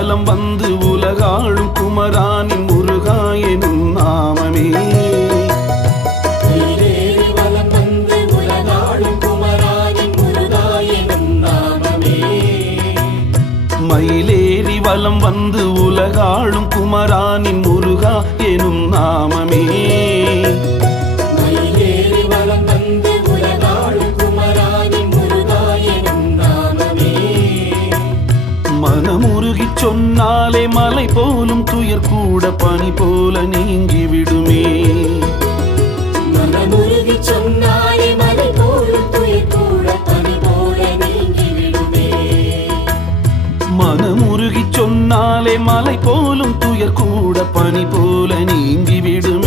வலம் வந்து உலகாளும் குமரானின் முருகா எனும் நாமமே. மயிலேறி வலம் வந்து உலகாளும் குமரானின் முருகா எனும் நாமமே. மயிலேறி வலம் வந்து உலகாளும் குமரானின் முருகா எனும் நாமமே. மயிலேறி வலம் வந்து உலகாளும் குமரானின் முருகா எனும் நாமமே. மனமுருகிச் சொன்னாலே மலை போலும் துயர் கூட பனி போல நீங்கிவிடுமே. மனமுருகிச் சொன்னாலே மலை போலும் துயர் கூட பனி போல நீங்கிவிடுமே. மனமுருகிச் சொன்னாலே மலை போலும் துயர் கூட பனி போல நீங்கிவிடும்.